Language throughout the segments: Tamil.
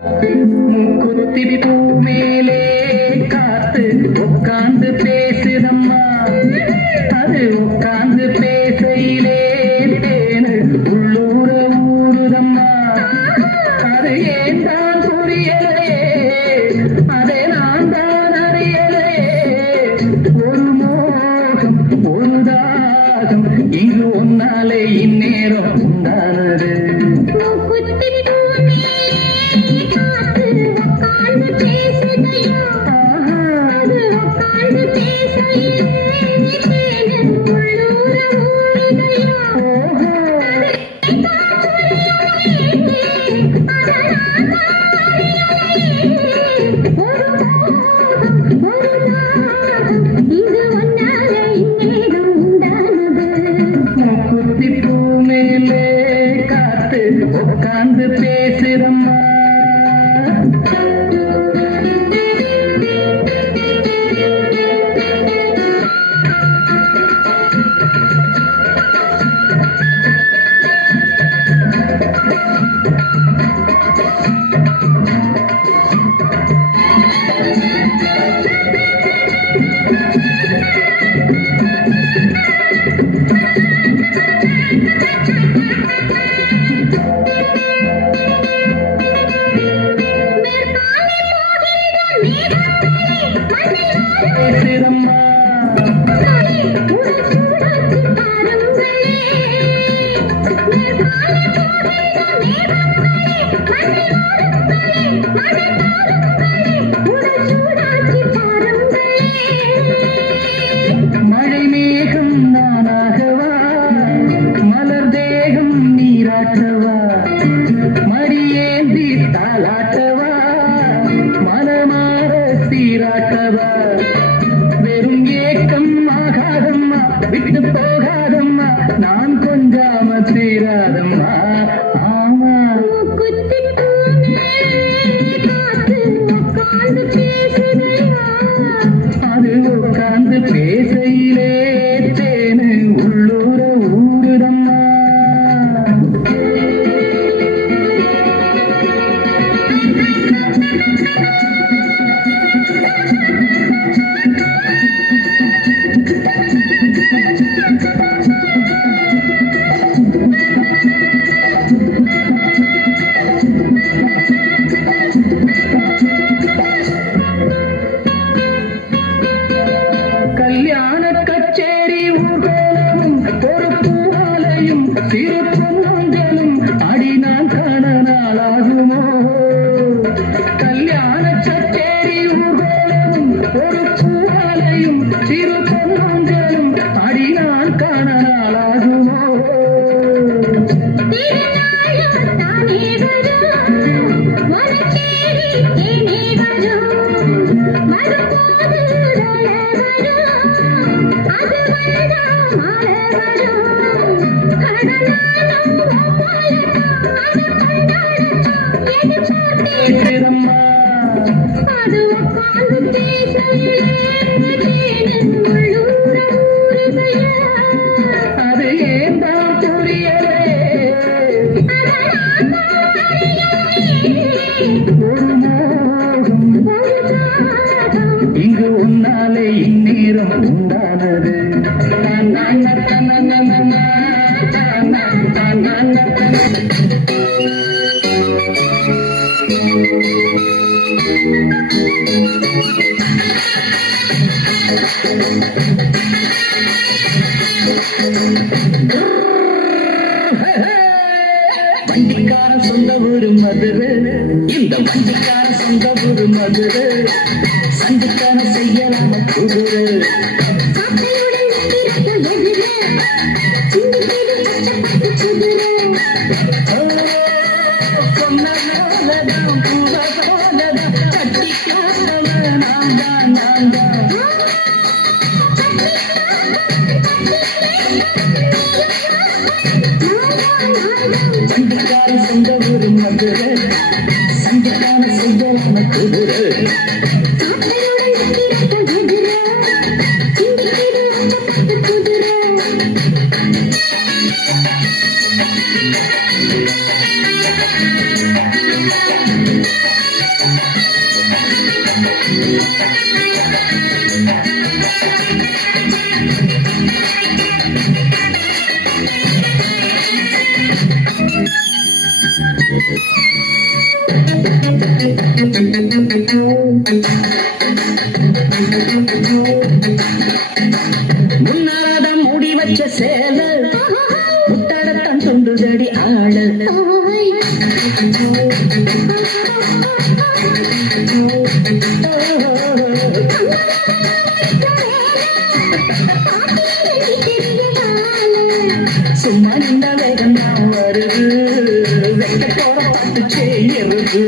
குருத்திரி பூ மேலே காத்து உட்கார்ந்து பேசுதம்மா. அது உட்கார்ந்து பேசையிலே தேனு உள்ளூர ஊருதம்மா. அது ஏன் தான் புரியலையே, அதை நான் தான் அறியலையே. ஒரு மோகம் ஒரு தாகம் இங்கு ஒன்னாலே இந்நேரம் உண்டானது. உட்கார்ந்து பேசுறம்மா. மழை மேகம் நானாகவா, மலர் தேகம் நீராட்டவா, மடியேந்தி தாளாட்டவா, மனமாற சீராட்டவா. வெறும் ஏக்கம் ஆகாதம்மா, விட்டு போகாதம்மா, நான் கொஞ்சாம தீராதம்மா. ஆமா அது உட்கார்ந்து பேசையிலே தேனு உள்ளூர ஊருதம்மா. கல்யாண கச்சேரி ஊர்வலமும் ஒரு பூவாலையும் திருப்பூஞ்சலும் அடி நான் காண நாளாகுமோ. கல்யாண கச்சேரி ஊர்வலமும் ஒரு பூவாலையும் திருப்பூஞ்சலும் அடி நான் காண நாளாகுமோ. அது ஏன் தான் புரியலே, ஒரு மோகம் இங்கு உன்னாலே இந்நேரம் உண்டானது. வண்டிக்கார சொந்த ஊரு மதுரை, இந்த வண்டிக்கார சொந்த ஊரு மதுரை, சண்டிக்கான செய்யலாம குதிரை. வண்டிக்கார சொந்த ஊரு மதுரை, சண்டிக்கான செய்யலாம குதிரை. Thank you. முன்னாத மூடி வச்ச சேல முட்டாரத்தான் தொண்டுதடி ஆள சும்மா நின்ற வேகம் தான் வருது வெட்ட போற பாட்டு செய்யறது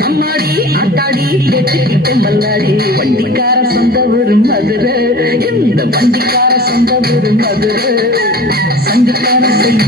அம்மாடி அத்தாடி கேட்டுக்கிட்டு மல்லாடி வண்டிக்கார சொந்த ஒரு மதுரை இந்த வண்டிக்கார சொந்த ஒரு மதுரை சந்திக்கார செய்ய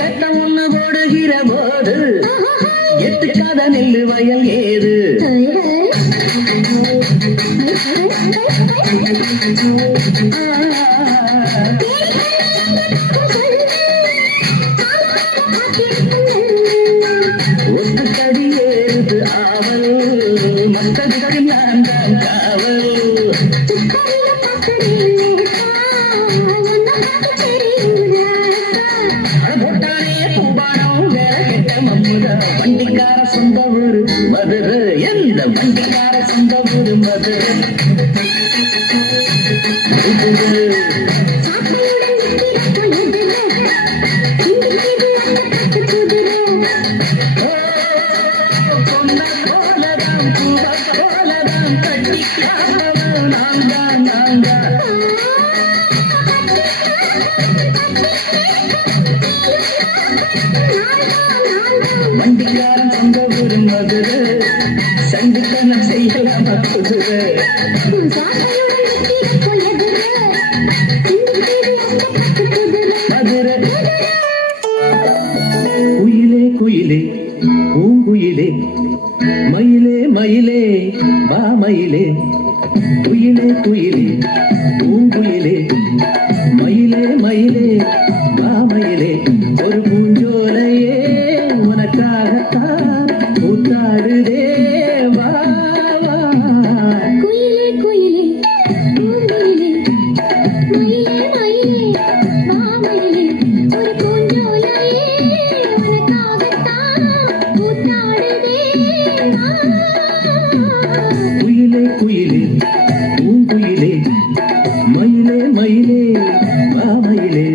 எட்ட ஒண்ணு போடுகிற போது எத்துக்காத நெல்லு வயல் ஏது ஒத்துக்கடி ஏறுது ஆவல் மக்களுக்கு நான் தான் காவல் வண்டிக்கார சொந்த ஊரு மதுரை எந்த வண்டிக்கார சொந்த ஊரு மதுரை போலதான் போலதான் கட்டிக்காரவன் நான் தான் நான் தான் வண்டிக்காரன் சொந்த ஊரு மதுரை சண்டித்தனம் செய்யலாம் குதிரை மதுரை குயிலே குயிலே பூங்குயிலே மயிலே மயிலே வா மயிலே குயிலே குயிலே பூங்குயிலே மயிலே மயிலே வா மயிலே ஒரு பூஞ்சோலையே உனக்காகத்தான் கூத்தாடுதே வா குயிலே குயிலே பூங்குயிலே மயிலே மயிலே வா மயிலே ஒரு பூஞ்சோலையே உனக்காகத்தான் கூத்தாடுதே வா குயிலே குயிலே பூங்குயிலே மயிலே மயிலே வா மயிலே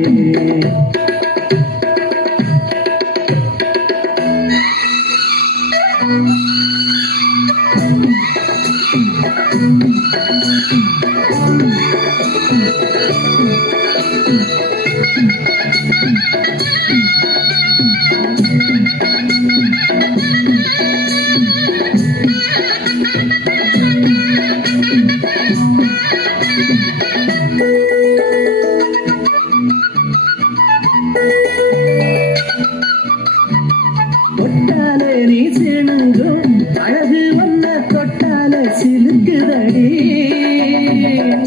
தொட்டாலே நீ சிணுங்கும் அழகு வந்த தொட்டாலே சிலுக்குதடி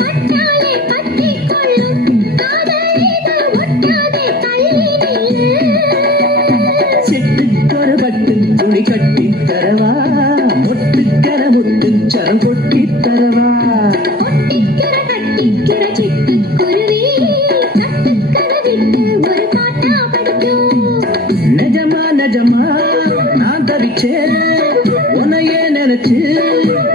பட்டாலே பற்றிக் கொள்ளும் காதலிது ஒட்டாதே தள்ளி நில்லு சிட்டுக்கொரு பட்டு துணி கட்டி தரவா மொட்டுக்கர முத்துச் சரம் கொட்டி தரவா ஒட்டிக்கிற கட்டிக்கிற சிட்டுக்குருவி கட்டுக்கதை விட்டு ஒரு பாட்டா படிக்கும் நிஜமா நிஜமா நான் தவிச்சேன் உன்னையே நினைச்சு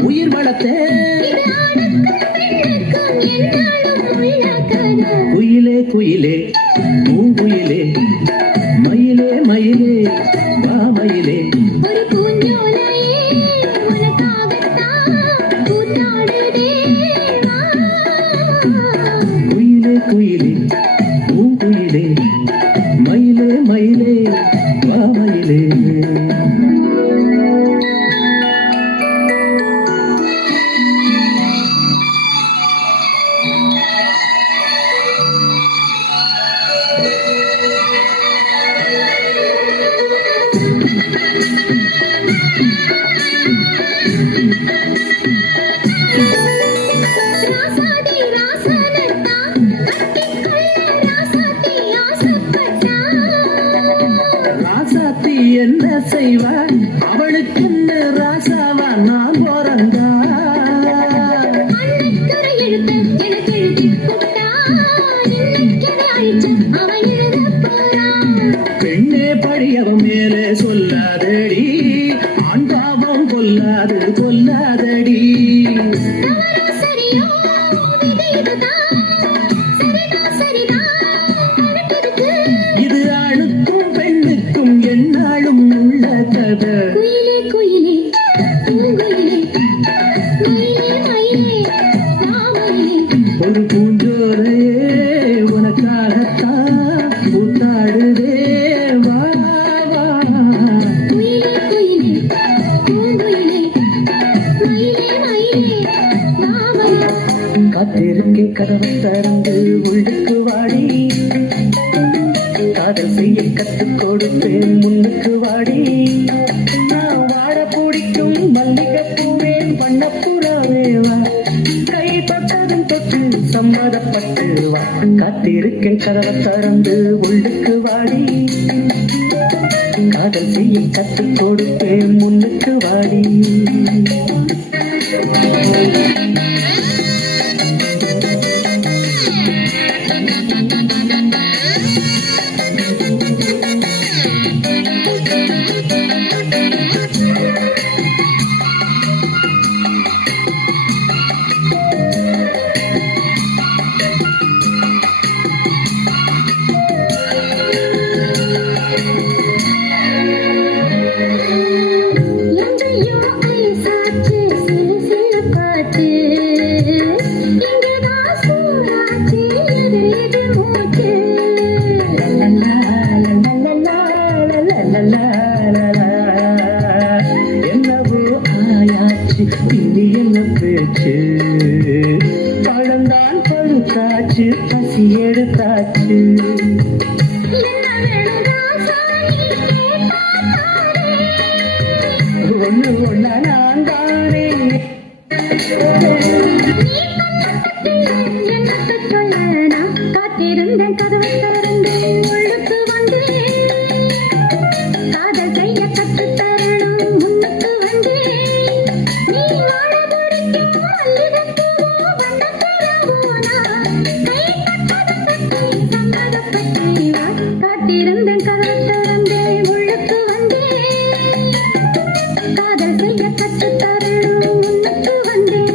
உயிர் வளர்த்தேன் இது ஆணுக்கும் பெண்ணுக்கும் என்னாலும் உள்ள கதை குயிலே குயிலே பூங்குயிலே மயிலே மயிலே வா மயிலே ஒரு பூஞ்சோலையே உனக்காகத்தான் கூத்தாடுதே வா குயிலே குயிலே பூங்குயிலே மயிலே மயிலே வா மயிலே தான் அன்னைக்கரை எழுத்து எனக்கு எழுதி போட்டா இன்னைக்கதை அழிச்சு அவன் எழுத போறான். பெண்ணே பழியவன் மேலே சொல்லாதடி ஆண்பாவம் கொல்லாது கொல்லாதடி தவறோ சரியோ விதி இதுதான். சரிதான் சரிதான் அடுத்ததுக்கு இது ஆணுக்கும் பெண்ணுக்கும் எந்நாளும் உள்ள கதை குயிலே குயிலே பூங்குயிலே மயிலே மயிலே மாமயிலே ஒரு பூஞ்சோலையே உனக்காகத்தான் கூத்தாடுதே வா வா. குயிலே குயிலே பூங்குயிலே மயிலே மயிலே மாமயிலே காத்திருக்கேன் கதவை திறந்து உள்ளுக்கு வாடி காதல் செய்ய கற்றுக் கொடுப்பேன் முன்னுக்கு வாடி நான் வாட பிடிக்கும் மல்லிகை பூவே வண்ணப்புறாவே வா கை தொட்டதும் தொட்டு சம்மதப்பட்டு வா காத்திருக்கேன் கதவை திறந்து உள்ளுக்கு வாடி காதல் செய்ய கற்றுக் கொடுப்பேன் முன்னுக்கு வாடி எங்கேயோ ஐசாச்சு சிலு சிலு காத்து இங்கேதான் சூடாச்சு எதிர் எதிர் மூச்சு. என்னவோ ஆயாச்சு இனி என்ன பேச்சு பழந்தான் பழுத்தாச்சு பசி எடுத்தாச்சு என்ன வேணும் ராசா நீ கேட்டாத்தானே. ஒண்ணு ஒண்ணா நான் தானே நீ கண்ணத்தில் என்னத்த சொல்ல நான் காத்திருந்தேன் கதவை திறந்து உள்ளுக்கு வந்தேன். காதல் செய்ய கற்றுத் தரணும் முன்னுக்கு வந்தேன். நீ வாழ பிடிக்கும் மல்லிகைப்பூவோ வண்ணப்புறாவோ நான் கை தொட்டதும் தொட்டு சம்மதப்பட்டு வா. காத்திருந்தேன் கதவை திறந்து உள்ளுக்கு வந்தேன். காதல் செய்ய கற்றுத் தரணும் முன்னுக்கு வந்தேன்.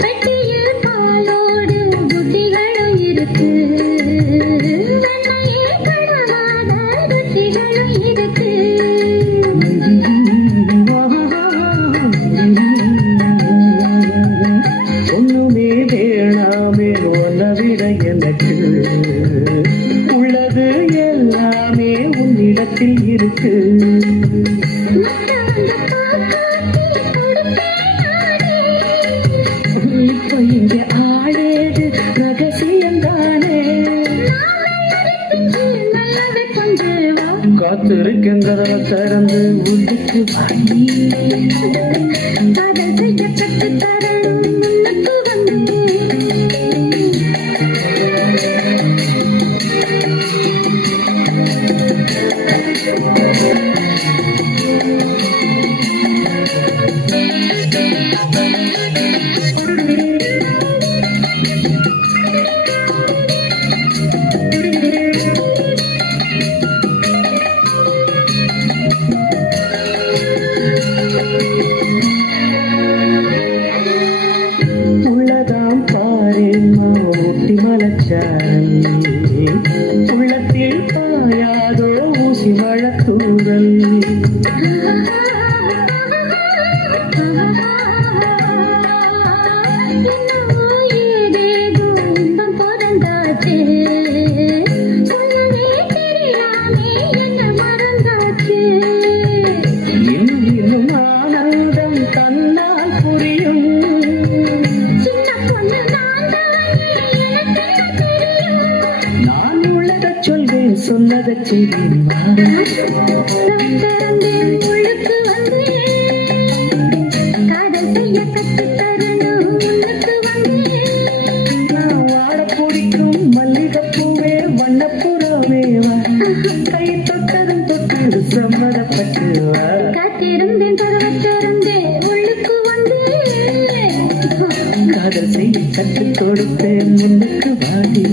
பெட்டியில் பாலோடு புத்திகளும் இருக்கு. வெண்ணையே கடவாத புத்திகளும் இருக்கு. ஒண்ணுமே வேணாமே உன்னை விட எனக்கு உள்ளது எல்லாமே உன்னிடத்தில் இருக்கு மற்றவங்க பார்க்காட்டி கொடுப்பேன் நானே. இப்ப இங்க ஆளேது ரகசியம் தானே நல்லவே கொஞ்சம் வா. காத்திருக்கின்றத திறந்து உள்ளுக்கு வாங்கி காதல் செய்ய கற்றுத் தரணும் முன்னுக்கு வந்தேன். உள்ளதாம் பாரேம்மா ஊட்டி மலச்சாரல் உள்ளத்தில் பாயாதோ ஊசி மழத்தூரல் என்னவோ ஏதேதோ இன்பம் பிறந்தாச்சு. சொல்லவே தெரியாமே என்ன சம்மதப்பட்டு வா காத்திருந்தேன் பருவத்திருந்தேன் உள்ளுக்கு வந்தேன் காதல் செய்ய கற்றுக் கொடுப்பேன் முன்னுக்கு வாடி